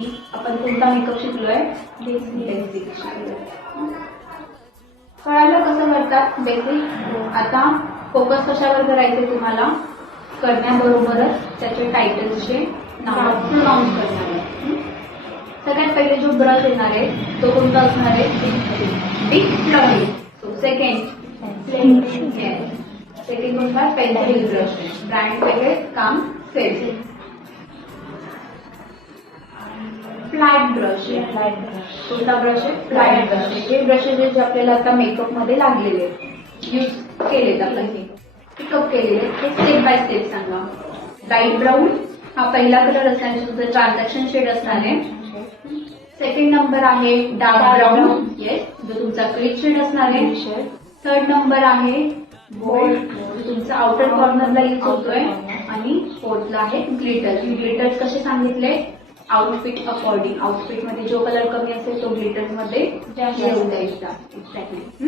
आपण कोणता मेकअप शिकलोय? बेसिक शिकलोय. कळालं कसं करतात बेसिक. आता फोकस कशावर करायचे तुम्हाला? करण्याबरोबरच त्याचे टायटल्सचे नाव प्रोनाउन्स करणार आहे. सगळ्यात पहिले जो ब्रश येणार आहे तो कोणता असणार आहे? Big fluffy. सेकंड कोणता? Pencil brush. ब्रँड वगैरे काम सेल. फ्लॅट ब्रश आहे. फ्लॅट ब्रश कोणता ब्रश आहे? फ्लॅट ब्रश आहे. जे ब्रशेस जे आपल्याला आता मेकअप मध्ये लागलेले यूज केलेत, आपल्याला पिकअप केलेले ते स्टेप बाय स्टेप सांगा. लाईट ब्राऊन हा पहिला कलर असणार, तुमचा ट्रान्झॅक्शन शेड असणार आहे. सेकंड नंबर आहे डार्क ब्राऊन, येस, जो तुमचा क्रीज शेड असणार आहे. थर्ड नंबर आहे गोल्ड, तुमचा आउटर कॉर्नरला यूज होतोय. आणि फोर्थला आहे ग्लिटर. ग्लिटर्स कसे सांगितले? Outfit according. आउटफिट मध्ये जो कलर कमी असेल तो ग्लिटर्स मध्ये येऊ द्यायचा. एक्झॅक्टली.